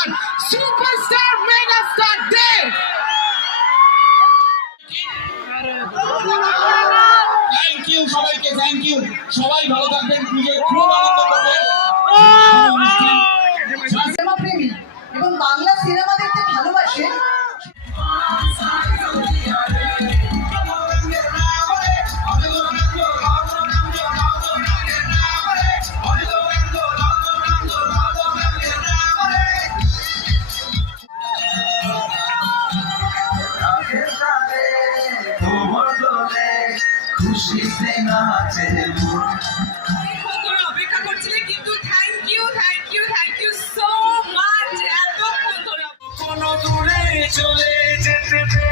Star superstar megastar Dev. Thank you সবাইকে, thank you. সবাই ভালো থাকবেন, পুজোয় খুব আনন্দ করবেন। সিনেমা প্রেমী এবং বাংলা সিনেমা দেখতে ভালোবাসে খুশিতে নাচে অপেক্ষা করছিলে, কিন্তু থ্যাংক ইউ সো মাচ। এতক্ষণ ধরে কোনো দূরে চলে যেতে